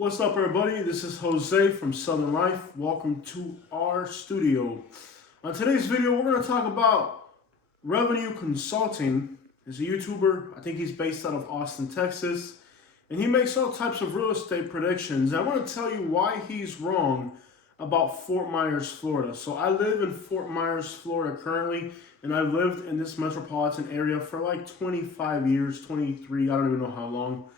What's up, everybody? This is Jose from Southern Life. Welcome to our studio. On today's video, we're going to talk about Revenue Consulting. He's a YouTuber. I think he's based out of Austin, Texas. And he makes all types of real estate predictions. And I want to tell you why he's wrong about Fort Myers, Florida. So I live in Fort Myers, Florida currently. And I've lived in this metropolitan area for like 25 years, 23, I don't even know how long.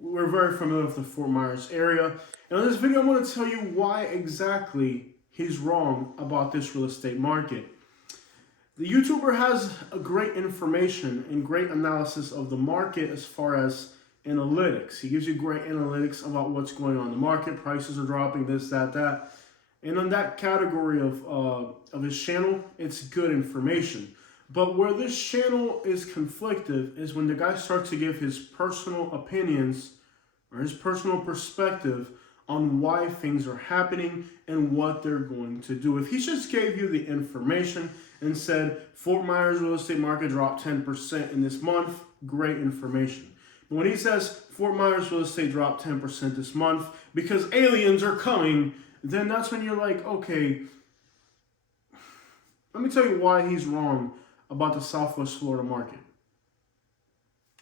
We're very familiar with the Fort Myers area. And in this video, I'm going to tell you why exactly he's wrong about this real estate market. The YouTuber has a great information and great analysis of the market as far as analytics. He gives you great analytics about what's going on in the market. Prices are dropping, this, that. And on that category of his channel, it's good information. But where this channel is conflicted is when the guy starts to give his personal opinions or his personal perspective on why things are happening and what they're going to do. If he just gave you the information and said, Fort Myers real estate market dropped 10% in this month, great information. But when he says, Fort Myers real estate dropped 10% this month because aliens are coming, then that's when you're like, okay, let me tell you why he's wrong about the Southwest Florida market.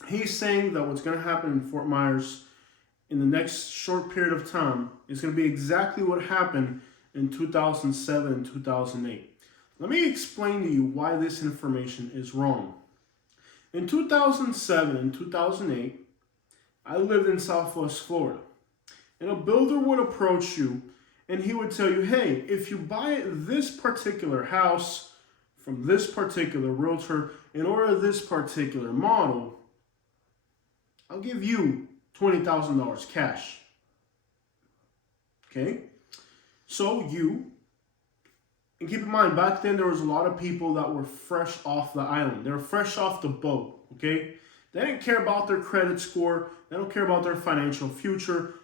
He's saying that what's going to happen in Fort Myers in the next short period of time is going to be exactly what happened in 2007 and 2008. Let me explain to you why this information is wrong. In 2007 and 2008, I lived in Southwest Florida, and a builder would approach you and he would tell you, hey, if you buy this particular house from this particular realtor in order this particular model, I'll give you $20,000 cash. Okay? So and keep in mind, back then there was a lot of people that were fresh off the island. They were fresh off the boat, okay? They didn't care about their credit score. They don't care about their financial future.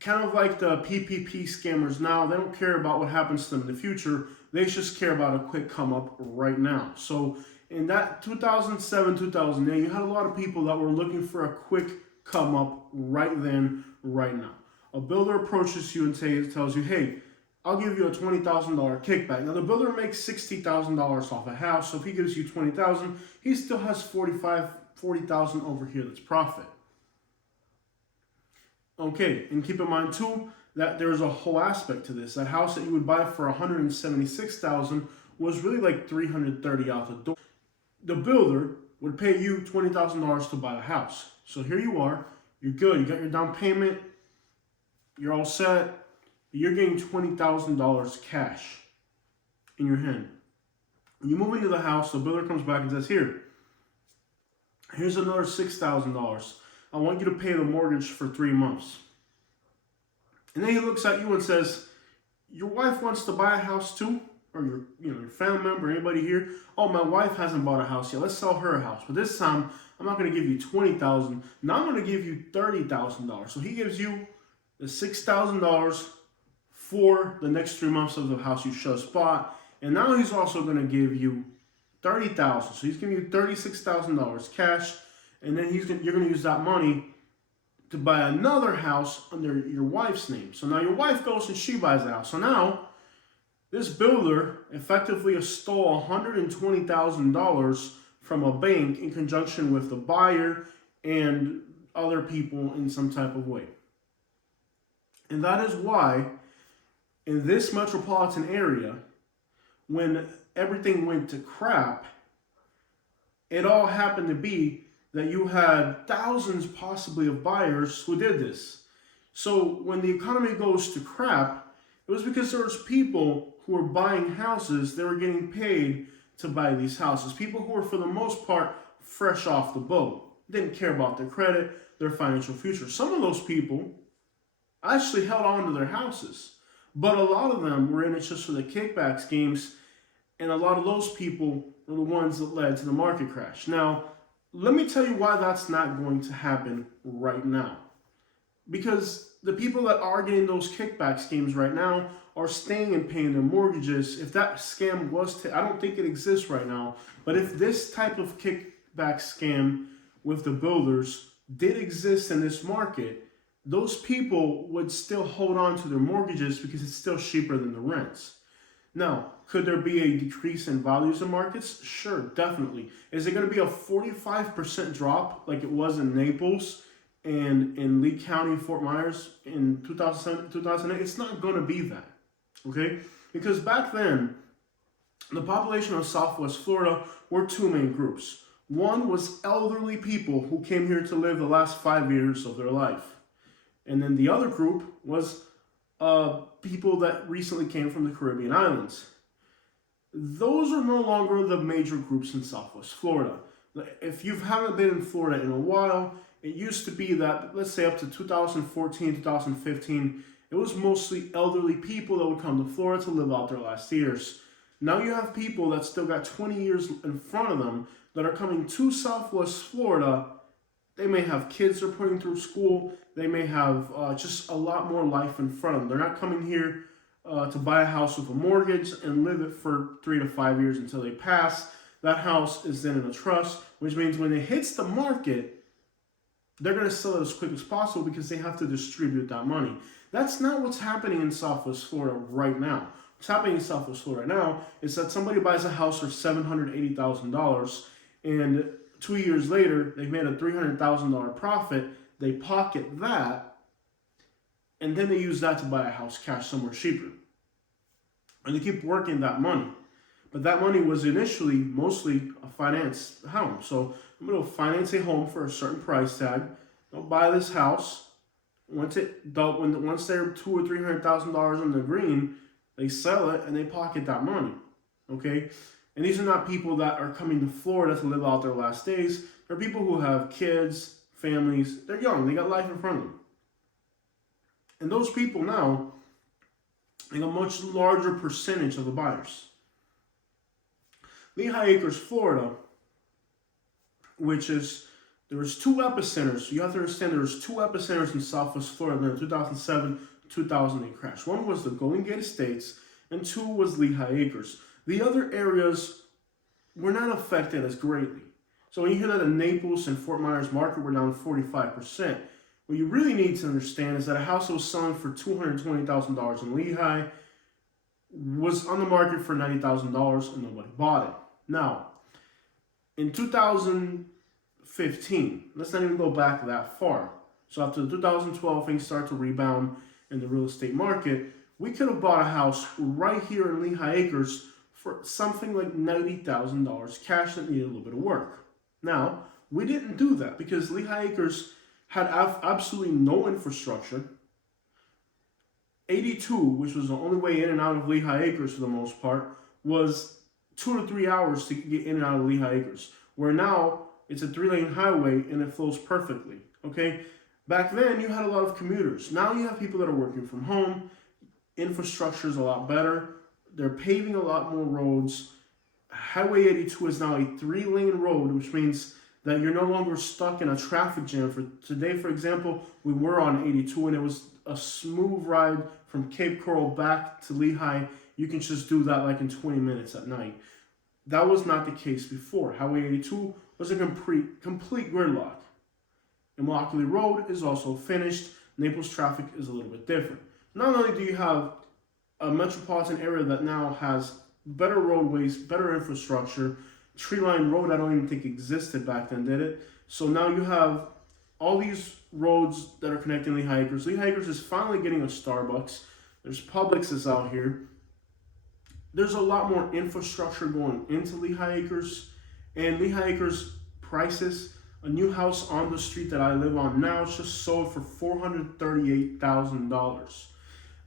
Kind of like the PPP scammers now, they don't care about what happens to them in the future. They just care about a quick come up right now. So in that 2007, 2008, you had a lot of people that were looking for a quick come up right then, right now. A builder approaches you and tells you, hey, I'll give you a $20,000 kickback. Now the builder makes $60,000 off a house. So if he gives you $20,000, he still has $40,000 over here that's profit. Okay, and keep in mind too that there's a whole aspect to this. That house that you would buy for $176,000 was really like $330,000 out the door. The builder would pay you $20,000 to buy a house. So here you are, you're good, you got your down payment, you're all set, you're getting $20,000 cash in your hand. When you move into the house, the builder comes back and says, here's another $6,000. I want you to pay the mortgage for 3 months. And then he looks at you and says, your wife wants to buy a house too? Or your family member, anybody here? Oh, my wife hasn't bought a house yet. Let's sell her a house. But this time, I'm not going to give you $20,000. Now I'm going to give you $30,000. So he gives you the $6,000 for the next 3 months of the house you just bought. And now he's also going to give you $30,000. So he's giving you $36,000 cash. And then you're going to use that money to buy another house under your wife's name. So now your wife goes and she buys a house. So now this builder effectively stole $120,000 from a bank in conjunction with the buyer and other people in some type of way. And that is why in this metropolitan area, when everything went to crap, it all happened to be that you had thousands possibly of buyers who did this. So when the economy goes to crap, it was because there was people who were buying houses, they were getting paid to buy these houses. People who were for the most part fresh off the boat, didn't care about their credit, their financial future. Some of those people actually held on to their houses, but a lot of them were in it just for the kickback schemes, and a lot of those people were the ones that led to the market crash. Now, let me tell you why that's not going to happen right now. Because the people that are getting those kickback schemes right now are staying and paying their mortgages. If that scam was I don't think it exists right now, but if this type of kickback scam with the builders did exist in this market, those people would still hold on to their mortgages because it's still cheaper than the rents. Now, could there be a decrease in values in markets? Sure, definitely. Is it going to be a 45% drop like it was in Naples and in Lee County, Fort Myers in 2007, 2008? It's not going to be that, okay? Because back then, the population of Southwest Florida were two main groups. One was elderly people who came here to live the last 5 years of their life. And then the other group was people that recently came from the Caribbean islands. Those are no longer the major groups in Southwest Florida. If you haven't been in Florida in a while, it used to be that, let's say up to 2014, 2015, it was mostly elderly people that would come to Florida to live out their last years. Now you have people that still got 20 years in front of them that are coming to Southwest Florida. They may have kids they're putting through school. They may have just a lot more life in front of them. They're not coming here to buy a house with a mortgage and live it for 3 to 5 years until they pass. That house is then in a trust, which means when it hits the market, they're going to sell it as quick as possible because they have to distribute that money. That's not what's happening in Southwest Florida right now. What's happening in Southwest Florida right now is that somebody buys a house for $780,000 and 2 years later, they've made a $300,000 profit. They pocket that, and then they use that to buy a house cash somewhere cheaper. And they keep working that money. But that money was initially mostly a finance home. So I'm going to finance a home for a certain price tag. They'll buy this house. Once they're $200,000 or $300,000 in the green, they sell it and they pocket that money. Okay? And these are not people that are coming to Florida to live out their last days. They're people who have kids, families. They're young. They got life in front of them. And those people now make a much larger percentage of the buyers. Lehigh Acres, Florida, there was two epicenters. You have to understand there was two epicenters in Southwest Florida in the 2007-2008 crash. One was the Golden Gate Estates, and two was Lehigh Acres. The other areas were not affected as greatly. So when you hear that the Naples and Fort Myers market were down 45%, what you really need to understand is that a house that was selling for $220,000 in Lehigh was on the market for $90,000 and nobody bought it. Now, in 2015, let's not even go back that far. So after 2012, things start to rebound in the real estate market. We could have bought a house right here in Lehigh Acres for something like $90,000 cash that needed a little bit of work. Now, we didn't do that because Lehigh Acres had absolutely no infrastructure. 82, which was the only way in and out of Lehigh Acres for the most part, was 2 to 3 hours to get in and out of Lehigh Acres. Where now, it's a 3-lane highway and it flows perfectly, okay? Back then, you had a lot of commuters. Now you have people that are working from home. Infrastructure is a lot better. They're paving a lot more roads. Highway 82 is now a 3-lane road, which means that you're no longer stuck in a traffic jam. For today, for example, we were on 82 and it was a smooth ride from Cape Coral back to Lehigh. You can just do that like in 20 minutes at night. That was not the case before. Highway 82 was a complete gridlock. Immokalee Road is also finished. Naples traffic is a little bit different. Not only do you have a metropolitan area that now has better roadways, better infrastructure. Tree Line Road, I don't even think existed back then, did it? So now you have all these roads that are connecting Lehigh Acres. Lehigh Acres is finally getting a Starbucks. There's Publix is out here. There's a lot more infrastructure going into Lehigh Acres. And Lehigh Acres prices, a new house on the street that I live on now is just sold for $438,000.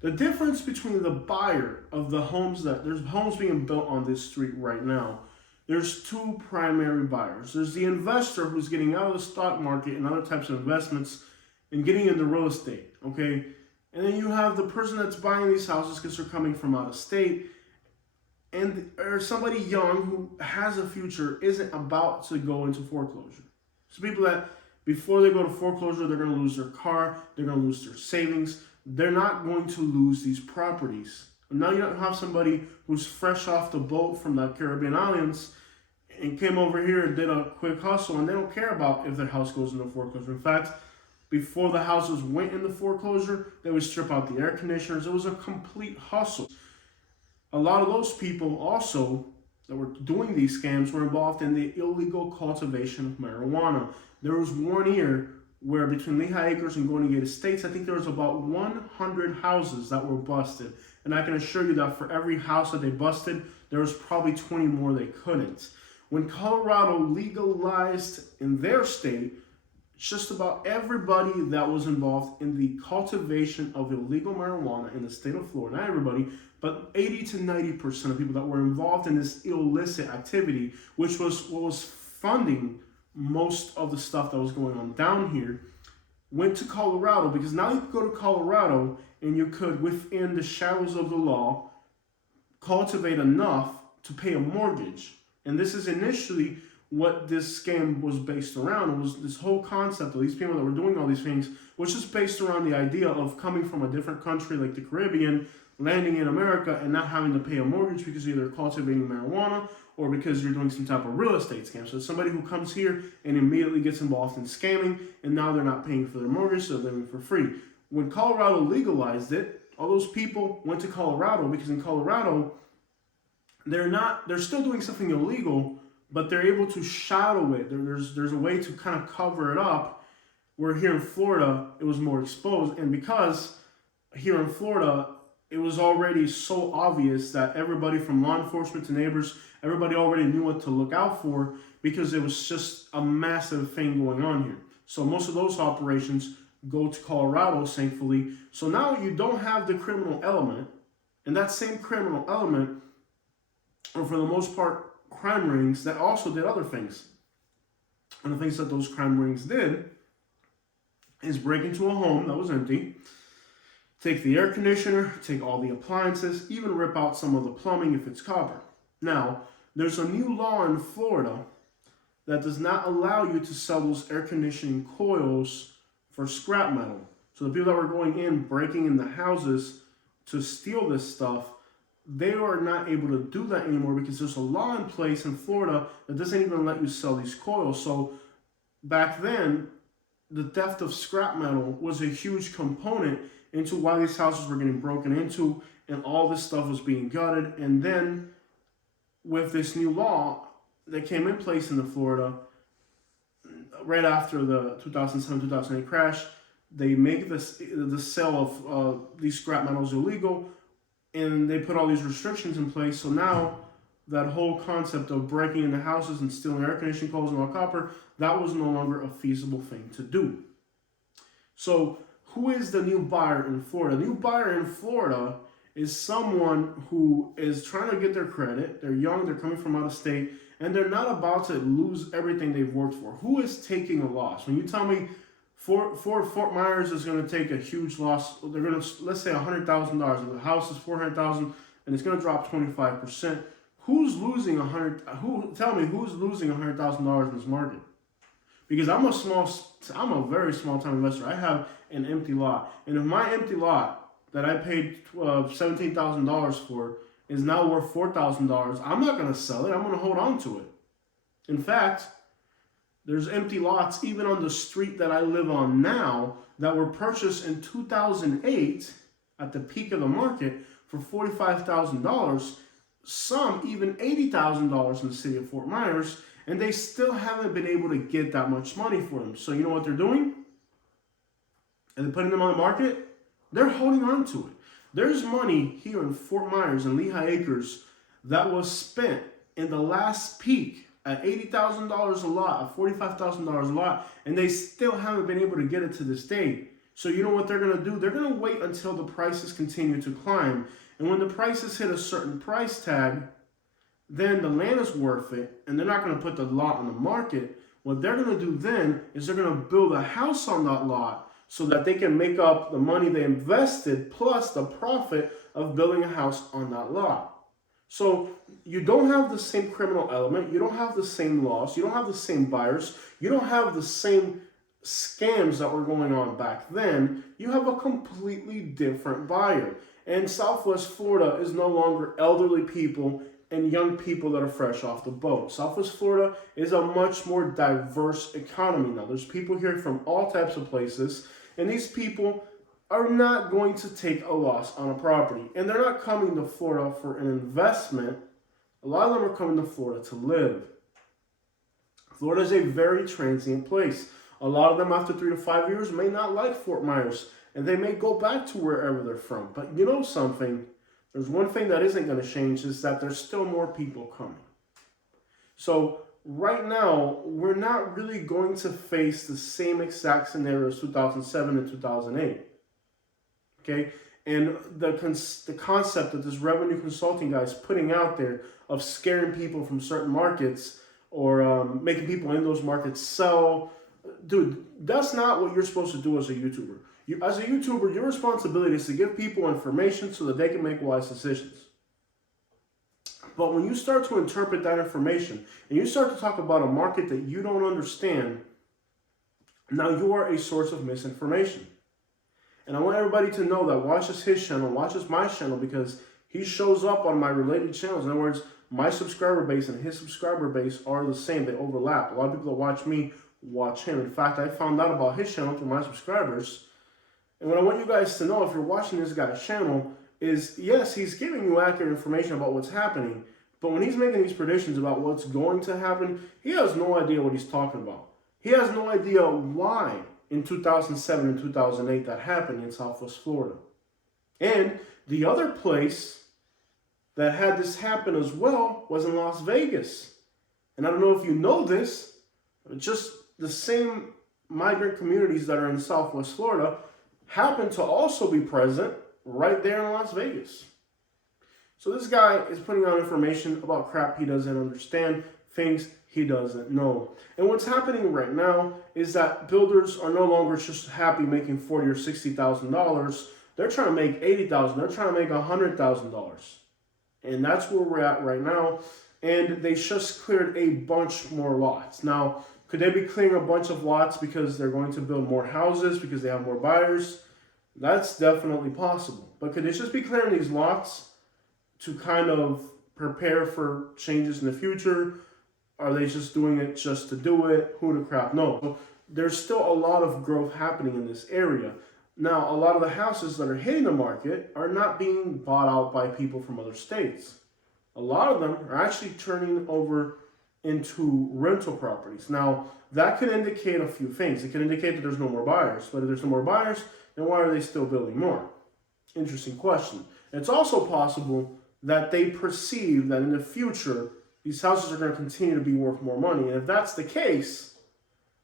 The difference between the buyer of the homes there's homes being built on this street right now. There's two primary buyers. There's the investor who's getting out of the stock market and other types of investments and getting into real estate, okay? And then you have the person that's buying these houses because they're coming from out of state, or somebody young who has a future isn't about to go into foreclosure. So people that before they go to foreclosure, they're going to lose their car, they're going to lose their savings. They're not going to lose these properties. And now you don't have somebody who's fresh off the boat from the Caribbean islands and came over here and did a quick hustle, and they don't care about if their house goes into foreclosure. In fact, Before the houses went into foreclosure, they would strip out the air conditioners. It was a complete hustle. A lot of those people also that were doing these scams were involved in the illegal cultivation of marijuana. There was 1 year where between Lehigh Acres and Golden Gate Estates, I think there was about 100 houses that were busted. And I can assure you that for every house that they busted, there was probably 20 more they couldn't. When Colorado legalized in their state, just about everybody that was involved in the cultivation of illegal marijuana in the state of Florida, not everybody, but 80 to 90% of people that were involved in this illicit activity, which was what was funding most of the stuff that was going on down here, went to Colorado, because now you could go to Colorado and you could, within the shadows of the law, cultivate enough to pay a mortgage. And this is initially what this scam was based around. It was this whole concept of these people that were doing all these things, which is based around the idea of coming from a different country like the Caribbean, landing in America, and not having to pay a mortgage because you're either cultivating marijuana or because you're doing some type of real estate scam. So it's somebody who comes here and immediately gets involved in scamming, and now they're not paying for their mortgage, so they're living for free. When Colorado legalized it, all those people went to Colorado because in Colorado, they're still doing something illegal, but they're able to shadow it. There's a way to kind of cover it up, where here in Florida, it was more exposed. And because here in Florida, it was already so obvious that everybody from law enforcement to neighbors, everybody already knew what to look out for, because it was just a massive thing going on here. So most of those operations go to Colorado, thankfully. So now you don't have the criminal element, and that same criminal element, or for the most part, crime rings that also did other things. And the things that those crime rings did is break into a home that was empty, take the air conditioner, take all the appliances, even rip out some of the plumbing if it's copper. Now, there's a new law in Florida that does not allow you to sell those air conditioning coils for scrap metal. So the people that were going in, breaking in the houses to steal this stuff, they are not able to do that anymore because there's a law in place in Florida that doesn't even let you sell these coils. So back then, the theft of scrap metal was a huge component into why these houses were getting broken into and all this stuff was being gutted. And then with this new law that came in place in the Florida right after the 2007-2008 crash, they make the sale of these scrap metals illegal, and they put all these restrictions in place. So now that whole concept of breaking into houses and stealing air conditioning coils and all copper, that was no longer a feasible thing to do. So who is the new buyer in Florida? The new buyer in Florida is someone who is trying to get their credit. They're young, they're coming from out of state, and they're not about to lose everything they've worked for. Who is taking a loss? When you tell me Fort Myers is going to take a huge loss, they're going to, let's say $100,000. The house is $400,000 and it's going to drop 25%. Who's losing tell me who's losing $100,000 in this market? Because I'm a very small time investor. I have an empty lot. And if my empty lot that I paid $17,000 for is now worth $4,000, I'm not going to sell it. I'm going to hold on to it. In fact, there's empty lots even on the street that I live on now that were purchased in 2008 at the peak of the market for $45,000, some even $80,000 in the city of Fort Myers, and they still haven't been able to get that much money for them. So you know what they're doing? And they're putting them on the market? They're holding on to it. There's money here in Fort Myers and Lehigh Acres that was spent in the last peak at $80,000 a lot, at $45,000 a lot, and they still haven't been able to get it to this day. So you know what they're going to do? They're going to wait until the prices continue to climb. And when the prices hit a certain price tag, then the land is worth it, and they're not going to put the lot on the market. What they're going to do then is they're going to build a house on that lot so that they can make up the money they invested plus the profit of building a house on that lot. So you don't have the same criminal element, you don't have the same laws, you don't have the same buyers, you don't have the same scams that were going on back then. You have a completely different buyer. And Southwest Florida is no longer elderly people and young people that are fresh off the boat. Southwest Florida is a much more diverse economy now. There's people here from all types of places, and these people are not going to take a loss on a property. And they're not coming to Florida for an investment. A lot of them are coming to Florida to live. Florida is a very transient place. A lot of them after 3 to 5 years may not like Fort Myers, and they may go back to wherever they're from. But you know something? There's one thing that isn't going to change, is that there's still more people coming. So right now, we're not really going to face the same exact scenario as 2007 and 2008. Okay? And the concept that this revenue consulting guy is putting out there of scaring people from certain markets or making people in those markets sell, dude, that's not what you're supposed to do as a YouTuber. As a YouTuber, your responsibility is to give people information so that they can make wise decisions. But when you start to interpret that information and you start to talk about a market that you don't understand, now you are a source of misinformation. And I want everybody to know that watches his channel, watches my channel, because he shows up on my related channels. In other words, my subscriber base and his subscriber base are the same. They overlap. A lot of people that watch me watch him. In fact, I found out about his channel through my subscribers. And what I want you guys to know, if you're watching this guy's channel, is yes, he's giving you accurate information about what's happening. But when he's making these predictions about what's going to happen, he has no idea what he's talking about. He has no idea why in 2007 and 2008 that happened in Southwest Florida. And the other place that had this happen as well was in Las Vegas. And I don't know if you know this, but just the same migrant communities that are in Southwest Florida happen to also be present right there in Las Vegas. So this guy is putting out information about crap he doesn't understand, things he doesn't know. And what's happening right now is that builders are no longer just happy making $40,000 or $60,000. They're trying to make $80,000. They're trying to make $100,000. And that's where we're at right now. And they just cleared a bunch more lots. Now, could they be clearing a bunch of lots because they're going to build more houses, because they have more buyers? That's definitely possible. But could they just be clearing these lots to kind of prepare for changes in the future? Are they just doing it just to do it? Who the crap knows? So there's still a lot of growth happening in this area. Now, a lot of the houses that are hitting the market are not being bought out by people from other states. A lot of them are actually turning over into rental properties. Now, that could indicate a few things. It could indicate that there's no more buyers. But if there's no more buyers, then why are they still building more? Interesting question. It's also possible that they perceive that in the future, these houses are going to continue to be worth more money. And if that's the case,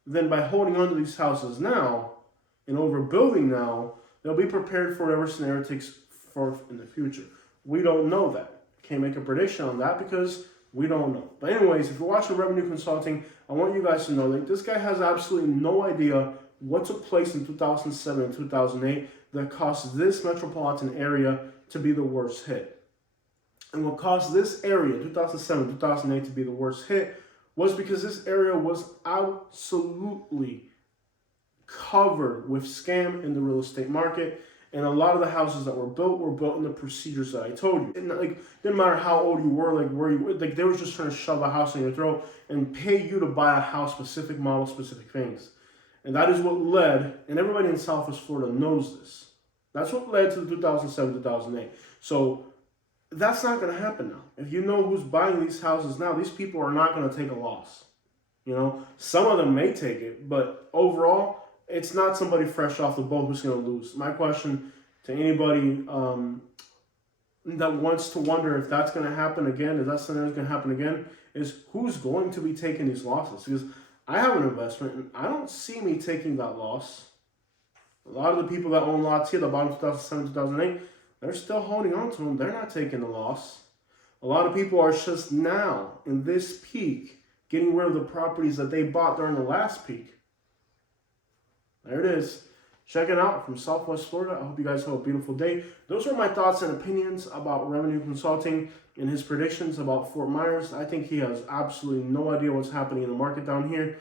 then by holding on to these houses now and overbuilding now, they'll be prepared for whatever scenario takes forth in the future. We don't know that. Can't make a prediction on that because we don't know. But anyways, if you're watching Revenue Consulting, I want you guys to know that this guy has absolutely no idea what took place in 2007 and 2008 that caused this metropolitan area to be the worst hit. And what caused this area, 2007, 2008, to be the worst hit was because this area was absolutely covered with scam in the real estate market. And a lot of the houses that were built in the procedures that I told you. And like, didn't matter how old you were, like where you were, like they were just trying to shove a house in your throat and pay you to buy a house, specific model, specific things. And that is what led, and everybody in Southwest Florida knows this. That's what led to the 2007, 2008. So that's not going to happen now. If you know who's buying these houses now, these people are not going to take a loss. You know, some of them may take it, but overall, it's not somebody fresh off the boat who's going to lose. My question to anybody that wants to wonder if that's going to happen again, if that scenario is going to happen again, is who's going to be taking these losses? Because I have an investment, and I don't see me taking that loss. A lot of the people that own lots here, the bottom 2007, 2008, they're still holding on to them. They're not taking the loss. A lot of people are just now, in this peak, getting rid of the properties that they bought during the last peak. There it is. Check it out from Southwest Florida. I hope you guys have a beautiful day. Those are my thoughts and opinions about Revenue Consulting and his predictions about Fort Myers. I think he has absolutely no idea what's happening in the market down here.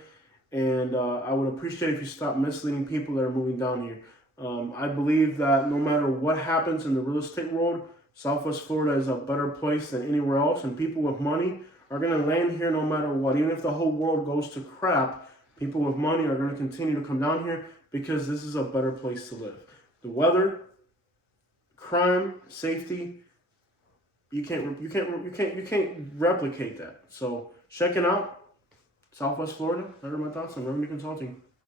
And I would appreciate if you stop misleading people that are moving down here. I believe that no matter what happens in the real estate world, Southwest Florida is a better place than anywhere else, and people with money are going to land here no matter what. Even if the whole world goes to crap, people with money are going to continue to come down here because this is a better place to live. The weather, crime, safety, you can't replicate that. So check it out. Southwest Florida. Those are my thoughts on Remedy Consulting.